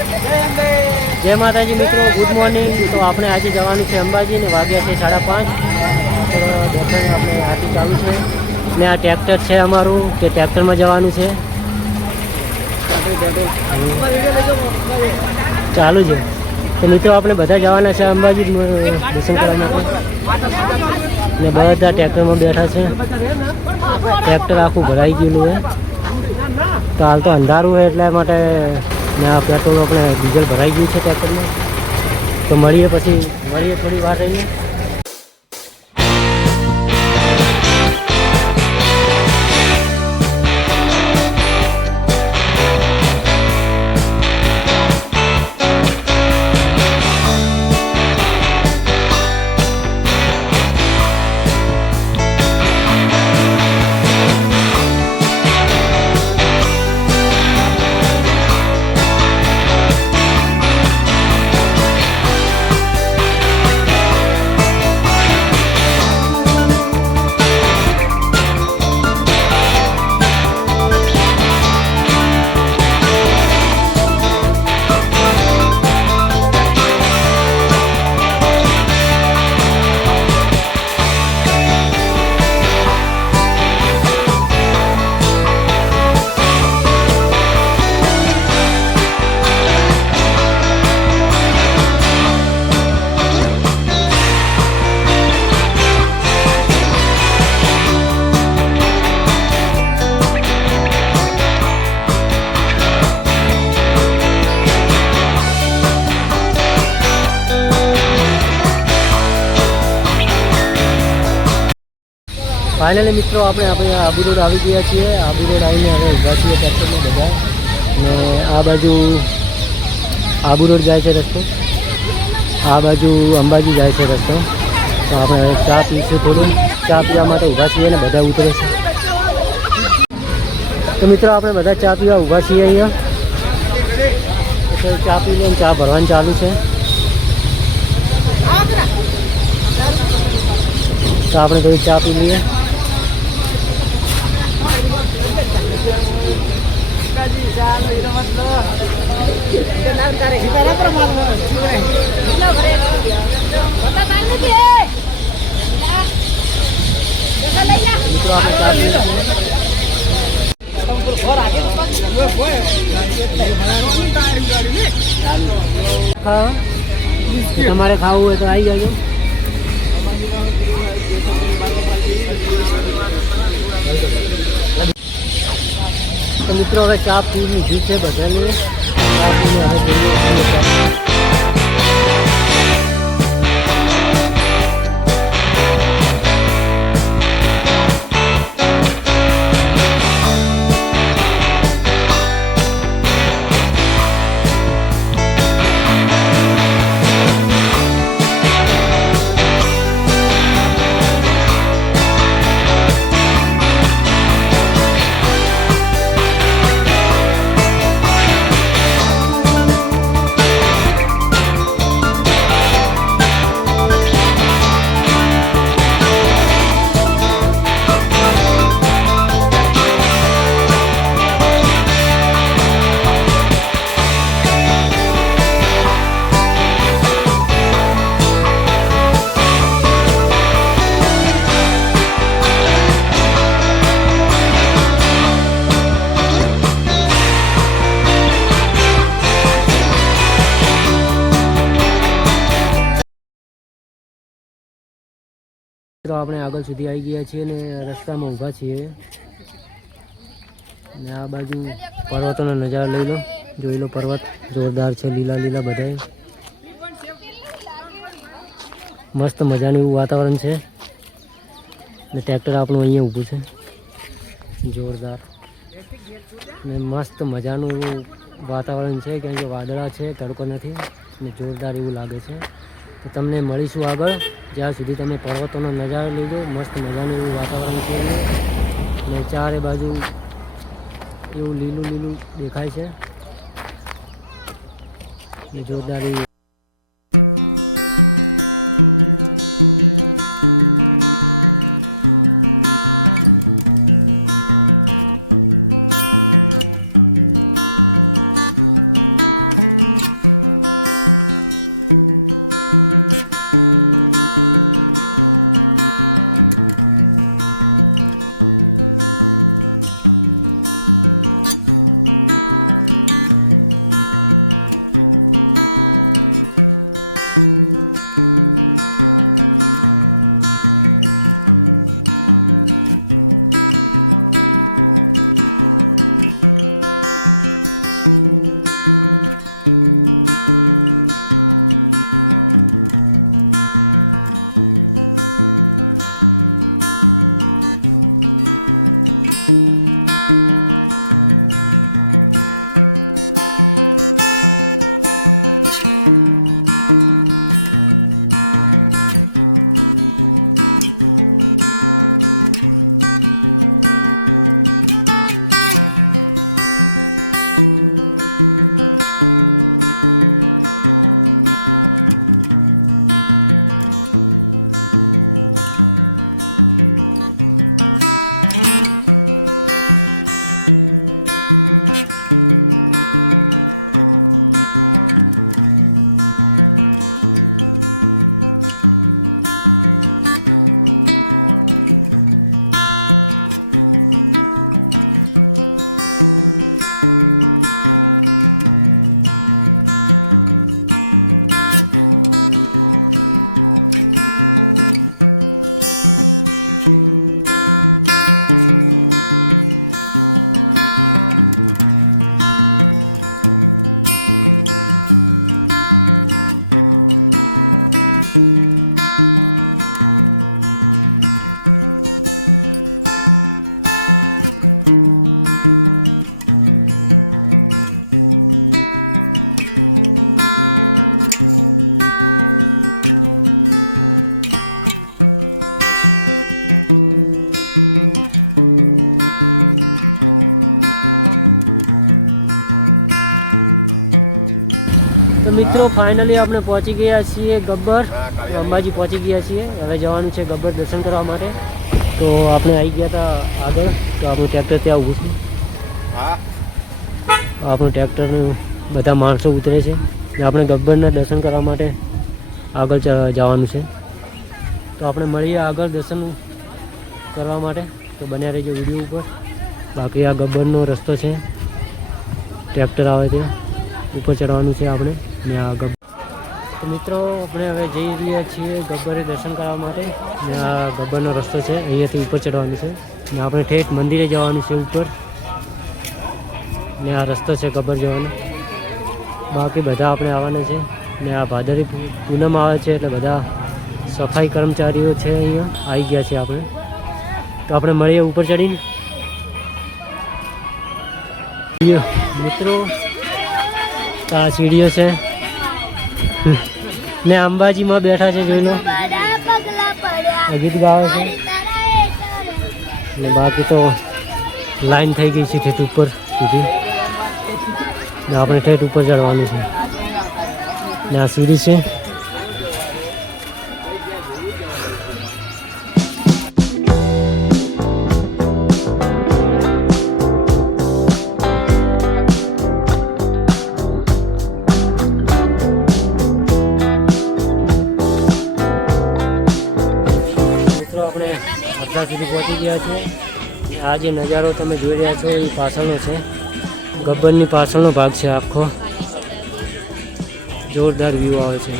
जय माताजी मित्रों, गुड मॉर्निंग। तो आपने आज जवान है अंबाजी ने वाग्या है 5:30। तो दर्शन अपने आरती चालू है ने आ ट्रेक्टर है अमरु के ट्रेक्टर में जवान है चालू है। तो मित्रों आपने बधा जवाना है अंबाजी दर्शन करने ने बधा ट्रेक्टर में बैठा है। ट्रेक्टर आखू भराई गयेलू है। तो हाल तो अंधारू है एटला माटे पेट्रोल अपने डीजल भराई गयु है ट्रेक्टर में। तो मळीए पछी थोड़ी वार रही है। फाइनली मित्रों अपने अपने आबू रोड आई गया छे। आबू रोड आईने हवे उभा छे ट्रेक्टर में बधा ने आ बाजू आबू रोड जाए छे रस्तो, आ बाजू अंबाजी जाए छे रस्तो। तो आपणे चा पीशुं, थोड़ू चा पीवा माटे उभा छीए ने बधा उतरे छे। तो मित्रों आपणे बधा चा पीवा उभा छीए अहींया। तो चा पी लईने चा भरवानुं चालू छे। तो आपणे थोड़ी चा पी लीए। हमारे खाऊ है तो आई जाइए। तो मित्रों हमें चा पी लीधी है बधाने। चा पीने हमें चाहिए। तो આપણે આગળ સુધી આવી ગયા છીએ ને રસ્તામાં ઊભા છીએ ને આ બાજુ પર્વતોનો નજારો લઈ લો, જોઈ લો પર્વત જોરદાર છે, લીલા લીલા બધાય મસ્ત મજાનું વાતાવરણ છે ને ટ્રેક્ટર આપણું અહીંયા ઊભું છે જોરદાર ને મસ્ત મજાનું વાતાવરણ છે કેમ કે વાદળા છે, તડકો નથી ને જોરદાર એવું લાગે છે। तो तमने मळीशुं आगळ ज्यां सुधी तमे पर्वतोनो नजारो लीधो। मस्त मजानुं एवुं वातावरण छे ने चारे बाजू एवुं लीलुं लीलुं देखाय छे जोरदार एवुं। મિત્રો ફાઇનલી આપણે પહોંચી ગયા છીએ ગબ્બર, અંબાજી પહોંચી ગયા છીએ. હવે જવાનું છે ગબ્બર દર્શન કરવા માટે. તો આપણે આવી ગયા હતા આગળ, તો આપણું ટ્રેક્ટર ત્યાં ઊભું છે. આપણું ટ્રેક્ટરનું બધા માણસો ઉતરે છે. આપણે ગબ્બરના દર્શન કરવા માટે આગળ જવાનું છે. તો આપણે મળીએ આગળ દર્શન કરવા માટે. તો બન્યા રહેજો વિડીયો ઉપર. બાકી આ ગબ્બરનો રસ્તો છે, ટ્રેક્ટર આવે છે, ઉપર ચડવાનું છે આપણે. ને આ ગબ્બર, તો મિત્રો આપણે હવે જઈ રહ્યા છીએ ગબ્બરે દર્શન કરવા માટે. ને આ ગબ્બરનો રસ્તો છે, અહીંયાથી ઉપર ચડવાનું છે. ને આપણે ઠેઠ મંદિરે જવાનું છે ઉપર. ને આ રસ્તો છે ગબ્બર જવાનો. બાકી બધા આપણે આવવાના છે. ને આ ભાદરવી પૂનમ આવે છે એટલે બધા સફાઈ કર્મચારીઓ છે અહીંયા આવી ગયા છે આપણે. તો આપણે મળીએ ઉપર ચડીને. મિત્રો આ સીડીઓ છે ને અંબાજીમાં બેઠા છે, જોઈ લો. ગીત ગાવે છે. ને બાકી તો લાઈન થઈ ગઈ છે ઠેઠ ઉપર સુધી. ને આપણે ઠેઠ ઉપર ચડવાનું છે. ને આ સીડી છે. આપણે અડધા સુધી પહોંચી ગયા છે. આ જે નજારો તમે જોઈ રહ્યા છો એ પાછળનો છે, ગબ્બરની પાછળનો ભાગ છે આખો. જોરદાર વ્યૂ આવે છે.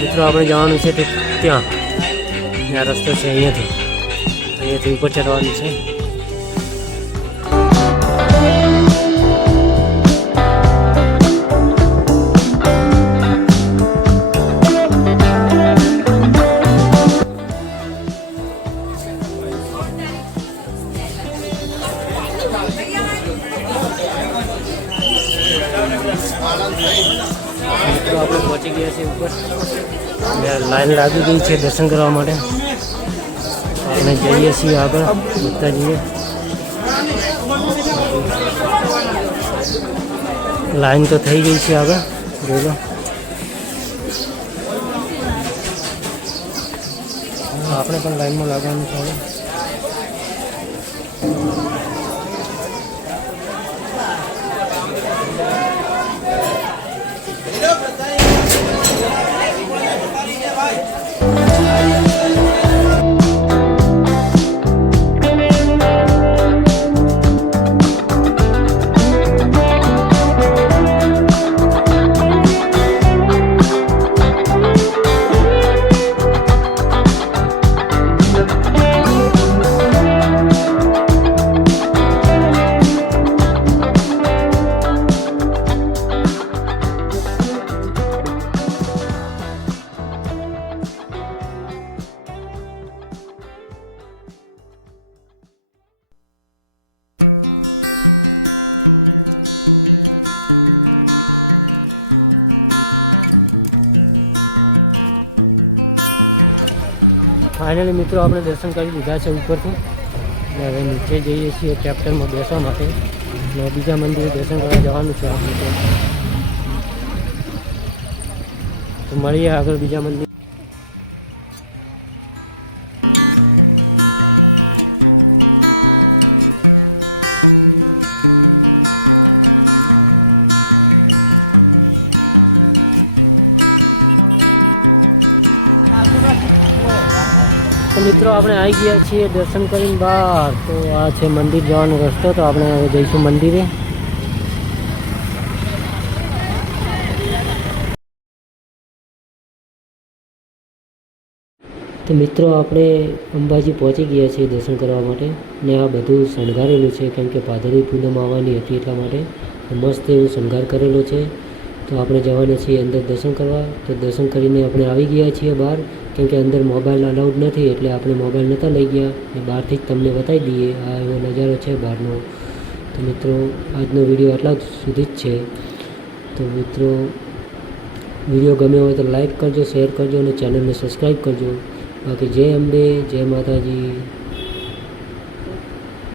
મિત્રો આપણે જવાનું છે ત્યાં. આ રસ્તો છે અહીંયાથી ઉપર ચડવાનું છે. આપણે પહોંચી ગયા છીએ ઉપર. લાઈન લાગી ગઈ છે દર્શન કરવા માટે. અને જઈએ છીએ આગળ, વધતા જઈએ. લાઈન તો થઈ ગઈ છે આગળ, જોઈ લો. આપણે પણ લાઈનમાં લાગવાનું છે હવે. ફાઇનલી મિત્રો આપણે દર્શન કરી લીધા છે ઉપરથી. હવે નીચે જઈએ છીએ ટ્રેક્ટરમાં બેસવા માટે. અને બીજા મંદિરે દર્શન કરવા જવાનું છે આપણે. તો મળીએ આગળ બીજા મંદિર. મિત્રો આપણે આવી ગયા છીએ દર્શન કરીને બહાર. તો આ છે મંદિર જવાનો રસ્તો. તો આપણે હવે જઈશું મંદિરે. તો મિત્રો આપણે અંબાજી પહોંચી ગયા છીએ દર્શન કરવા માટે. ને આ બધું શણગારેલું છે કારણ કે ભાદરવી પૂનમ આવવાની હતી એટલા માટે મસ્ત એવું શણગાર કરેલો છે. તો આપણે જવાના છીએ અંદર દર્શન કરવા. તો દર્શન કરીને આપણે આવી ગયા છીએ બહાર, કેમ કે અંદર મોબાઈલ અલાઉડ નથી એટલે આપણે મોબાઈલ નહોતા લઈ ગયા. બહારથી જ તમને બતાવી દઈએ આ એવો નજારો છે બહારનો. તો મિત્રો આજનો વિડીયો આટલા સુધી જ છે. તો મિત્રો વિડીયો ગમ્યો હોય તો લાઈક કરજો, શેર કરજો અને ચેનલને સબસ્ક્રાઈબ કરજો. બાકી જય અંબે, જય માતાજી.